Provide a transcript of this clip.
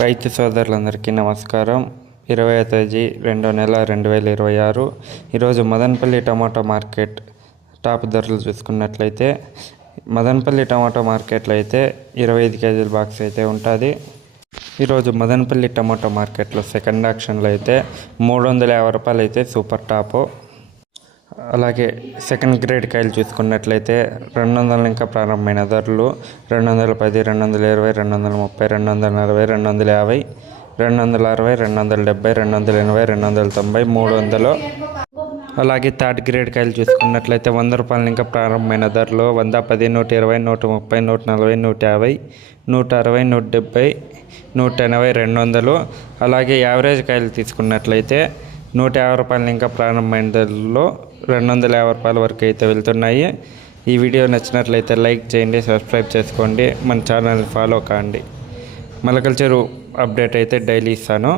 రైతు సోదరులందరికీ నమస్కారం. 20వ తేదీ 2వ నెల 2026. ఈరోజు మదనపల్లి టమాటో మార్కెట్ టాప్ ధరలు చూసుకున్నట్లయితే మదనపల్లి టమాటో మార్కెట్లో అయితే 25 కేజీల బాక్స్ అయితే ఉంటుంది. ఈరోజు మదనపల్లి టమాటో మార్కెట్లో సెకండ్ ఆక్షన్లో అయితే 350 రూపాయలు అయితే సూపర్ టాపు. అలాగే సెకండ్ గ్రేడ్ కాయలు చూసుకున్నట్లయితే 200 ఇంకా ప్రారంభమైన ధరలు 210, 220, 230, 240, 250, 260, 270, 280, 290, 300. అలాగే థర్డ్ గ్రేడ్ కాయలు చూసుకున్నట్లయితే 100 రూపాయలు ఇంకా ప్రారంభమైన ధరలు 110, 120, 130, 140, 150, 160, 170, 180, 200. అలాగే యావరేజ్ కాయలు తీసుకున్నట్లయితే 150 రూపాయలు ఇంకా ప్రారంభమైన ధరల్లో 250 రూపాయల వరకు అయితే వెళ్తున్నాయి. ఈ వీడియో నచ్చినట్లయితే లైక్ చేయండి, సబ్స్క్రైబ్ చేసుకోండి, మన ఛానల్ ఫాలో కాండి. మొలకల చెరువు అప్డేట్ అయితే డైలీ ఇస్తాను.